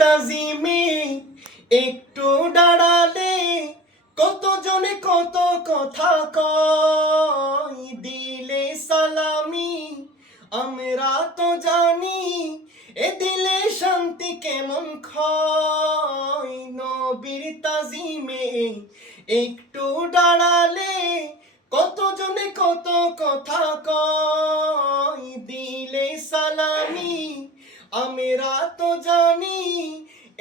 তাজিমে একটু দাঁড়ালে কতজনে কত কথা কয়, দিলে সালামি আমরা তো জানি, এ দিলে শান্তি কেমন ক্ষয়। নবীর তাজিমে একটু দাঁড়ালে কতজনে কত কথা কয়, দিলে সালামি আমরা তো জানি,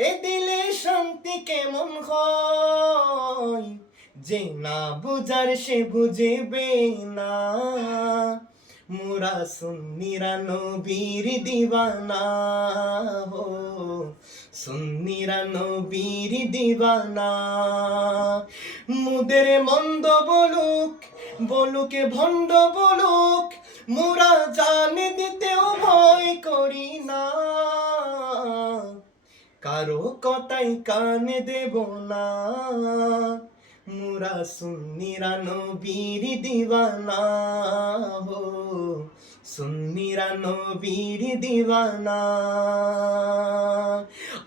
এ দিলে শান্তি কেমন হয়। যে না বুঝার সে বুঝবে না, মোরা সুন্নিরা নবীর দিওয়ানা হো, সুন্নিরা নবীর দিওয়ানা। মুদের মন্দ বলুক, বলুকে ভণ্ড বলুক, মোরা জানে দিতেও ভয় করি না, কারো কথাই কানে দেব না। মোরা সুন্নিরা নবীর দিওয়ানা হো, সুন্নিরা নবীর দিওয়ানা।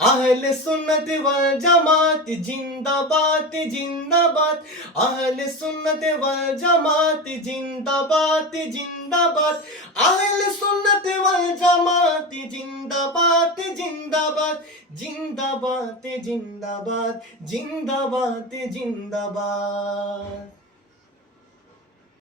আহলে সুন্নত ওয়াল জামাত জিন্দাবাদ জিন্দাবাদ, আহলে সুন্নত ওয়াল জামাত জিন্দাবাদ জিন্দাবাদ, আহলে সুন্নত ওয়াল জামাত জিন্দাবাদ জিন্দাবাদ, জিন্দাবাদ জিন্দাবাদ, জিন্দাবাদ জিন্দাবাদ।